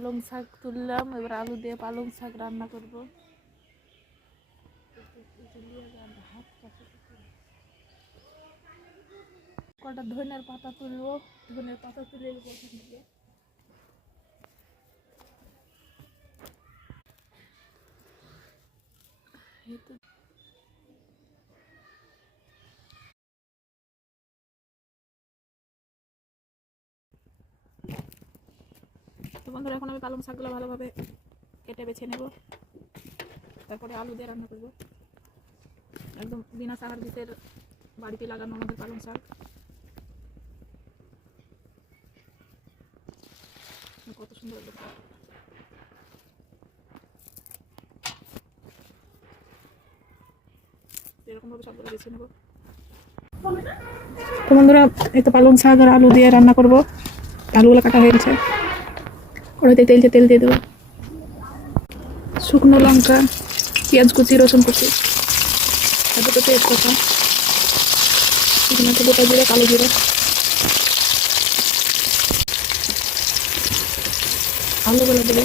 পালং শাক তুললাম, এবার আলু দিয়ে পালং শাক রান্না করব। কটা ধনের পাতা তুলবো, ধনের পাতা তুলে নেবো ওখান থেকে। তো বন্ধুরা, এখন আমি পালং শাকগুলো ভালোভাবে কেটে বেছে নেব, তারপরে আলু দিয়ে রান্না করব। একদম বিনা সাহার বিষের বাড়িতে লাগানো আমাদের পালং শাক। কত সুন্দর দেখতে, এরকমভাবে সবগুলো বেছে নেব। তো বন্ধুরা, এই তো পালং শাক আর আলু দিয়ে রান্না করব। আলুগুলো কাটা হয়ে গেছে, কড়াইতে তেল দিয়ে দেবো, শুকনো লঙ্কা, পেঁয়াজ কুচি, রসুন কুচি, দুটো তেজপাতা, গোটা জিরে, কালো জিরে, আলুগুলো দেবো,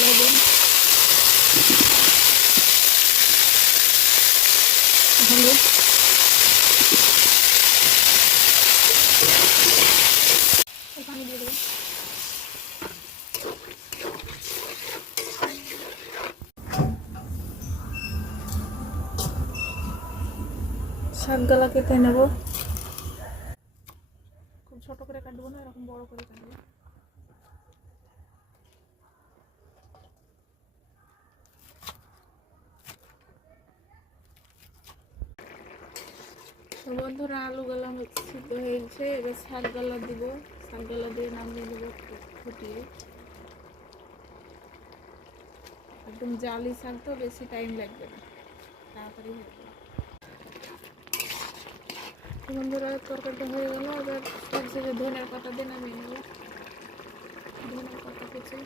লবণ, হলুদ, পানি দিয়ে দেবো। শাকগুলা কেটে নেব, খুব ছোট করে কাটবো না, এরকম বড় করে কাটবো। তো বন্ধুরা, আলুগুলো সিদ্ধ হয়ে গেছে, এবার শাকগুলো দিব, শাকগুলো দিয়ে নামিয়ে দেবো ফুটিয়ে। একদম জালি শাক তো, বেশি টাইম লাগবে না, তাড়াতাড়ি হয়ে যাবে। তো বন্ধুরা, তরকারিটা হয়ে গেল, এবার সব শেষে ধনের পাতা দিয়ে নামিয়ে নেব, ধনের পাতা কুচি।